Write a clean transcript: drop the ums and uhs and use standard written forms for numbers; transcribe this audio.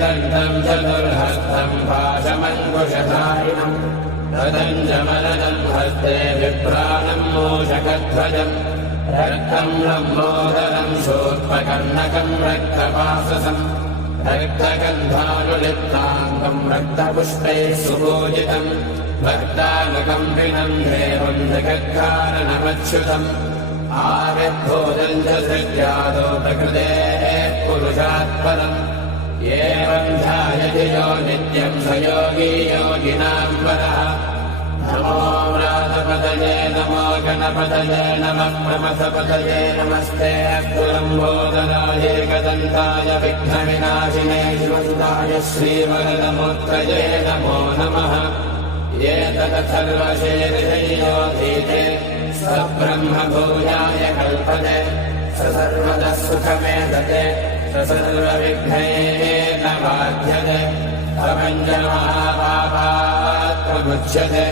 एकदन्तम् चतुर्हस्तम् पाशमङ्कुशधारिणम् रदञ्जमलनम् हस्ते विप्राणम् मूषकध्वजम् रक्तम् लम्बोदरम् शोत्पकर्णकम् रक्तपाससम् रक्तगन्धानुलिप्ताङ्गम् रक्तपुष्पैः सुपूजितम् भक्तानुकम्पिनम् देवम् जगद्कारणमच्युतम् आविर्भूतम् च सृज्यादो प्रकृतेः पुरुषात्परम् एवम् ध्यायति यो नित्यम् स योगी योगिनाम् वरः नमो व्रातपतये नमो गणपतये नमः प्रमथपतये नमस्ते अस्तुलम्बोदराय एकदन्ताय विघ्नविनाशिने शिवसुताय श्रीवरदमूर्तये नमो नमः एतदथर्वशीर्षयोधीते स ब्रह्मभूयाय कल्पते स सर्वतः सुखमेधते स सर्वविघ्नैः न बाध्यते प्रपञ्चमहापापात् प्रमुच्यते